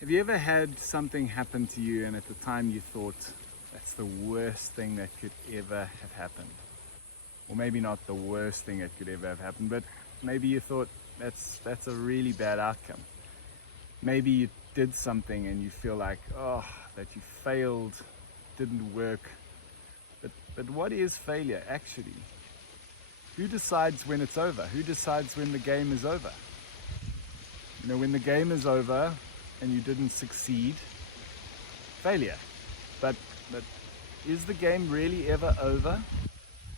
Have you ever had something happen to you and at the time you thought that's the worst thing that could ever have happened? Or maybe not the worst thing that could ever have happened, but maybe you thought that's a really bad outcome. Maybe you did something and you feel like, that you failed, didn't work. But what is failure actually? Who decides when it's over? Who decides when the game is over? You know, when the game is over and you didn't succeed, failure. But is the game really ever over?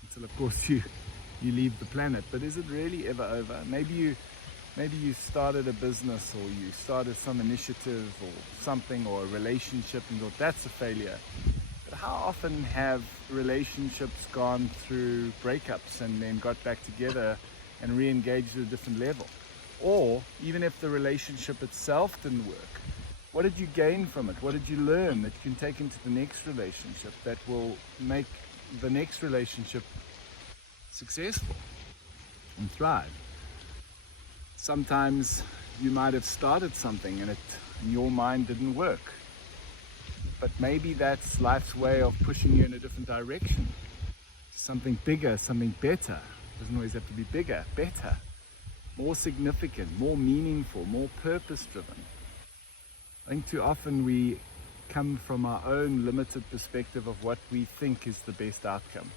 Until of course you leave the planet. But is it really ever over? Maybe you started a business, or you started some initiative or something, or a relationship, and thought that's a failure. But how often have relationships gone through breakups and then got back together and re-engaged at a different level? Or even if the relationship itself didn't work, what did you gain from it? What did you learn that you can take into the next relationship that will make the next relationship successful and thrive? Sometimes you might have started something and it in your mind didn't work. But maybe that's life's way of pushing you in a different direction. Something bigger, something better. It doesn't always have to be bigger, better, more significant, more meaningful, more purpose-driven. I think too often we come from our own limited perspective of what we think is the best outcome.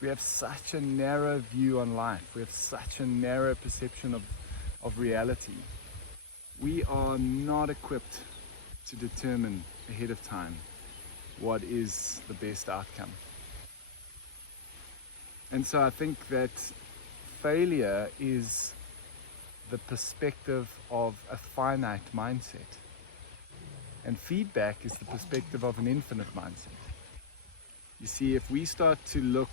We have such a narrow view on life. We have such a narrow perception of reality. We are not equipped to determine ahead of time what is the best outcome. And so I think that failure is the perspective of a finite mindset, and feedback is the perspective of an infinite mindset. You see, if you start to look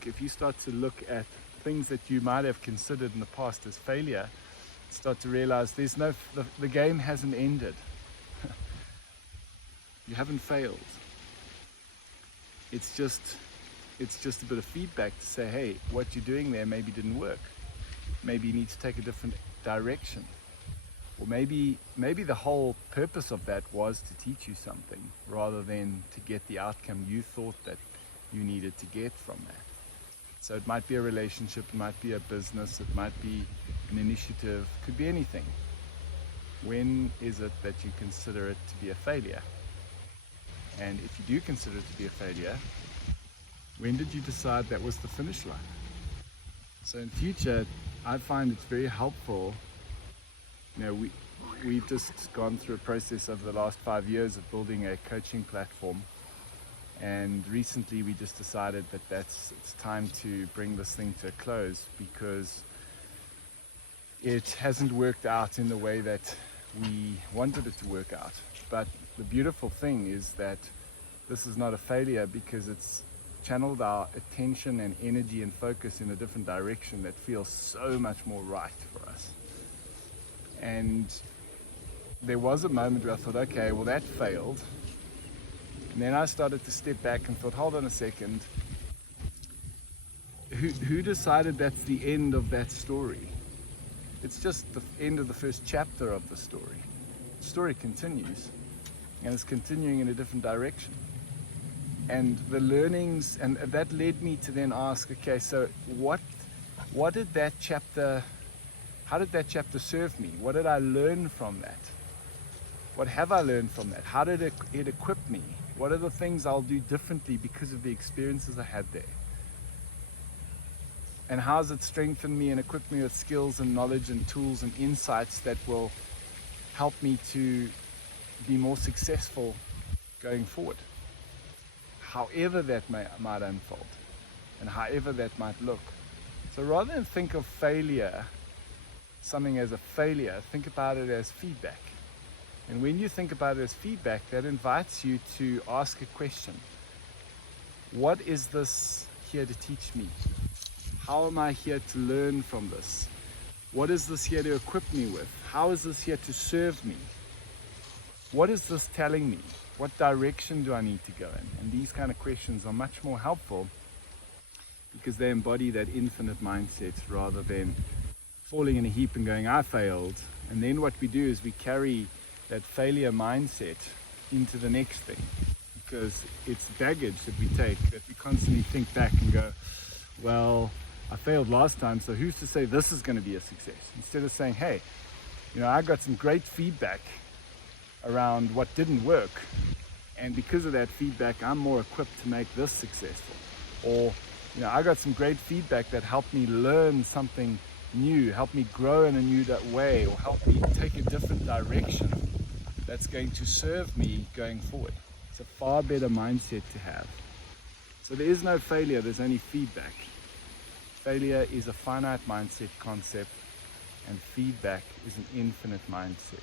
at things that you might have considered in the past as failure, start to realize the game hasn't ended. You haven't failed. It's just a bit of feedback to say, hey, what you're doing there maybe didn't work. Maybe you need to take a different direction. Or maybe the whole purpose of that was to teach you something rather than to get the outcome you thought that you needed to get from that. So it might be a relationship, it might be a business, it might be an initiative, it could be anything. When is it that you consider it to be a failure? And if you do consider it to be a failure, when did you decide that was the finish line? So in future, I find it's very helpful. You know, we've just gone through a process over the last 5 years of building a coaching platform. And recently we just decided that it's time to bring this thing to a close, because it hasn't worked out in the way that we wanted it to work out. But the beautiful thing is that this is not a failure, because it's channeled our attention and energy and focus in a different direction that feels so much more right for us. And there was a moment where I thought, okay, well, that failed. And then I started to step back and thought, hold on a second. Who decided that's the end of that story? It's just the end of the first chapter of the story. The story continues, and it's continuing in a different direction. And the learnings, and that led me to then ask, okay, so what did that chapter, how did that chapter serve me? What did I learn from that? What have I learned from that? How did it equip me? What are the things I'll do differently because of the experiences I had there? And how has it strengthened me and equipped me with skills and knowledge and tools and insights that will help me to be more successful going forward? However that might unfold, and however that might look. So rather than think of something as a failure, think about it as feedback. And when you think about it as feedback, that invites you to ask a question. What is this here to teach me? How am I here to learn from this? What is this here to equip me with? How is this here to serve me? What is this telling me? What direction do I need to go in? And these kind of questions are much more helpful because they embody that infinite mindset rather than falling in a heap and going, I failed. And then what we do is we carry that failure mindset into the next thing, because it's baggage that we take, that we constantly think back and go, well, I failed last time, so who's to say this is going to be a success? Instead of saying, hey, I got some great feedback around what didn't work, and because of that feedback, I'm more equipped to make this successful. Or, I got some great feedback that helped me learn something new, helped me grow in a new way, or helped me take a different direction that's going to serve me going forward. It's a far better mindset to have. So there is no failure, there's only feedback. Failure is a finite mindset concept, and feedback is an infinite mindset.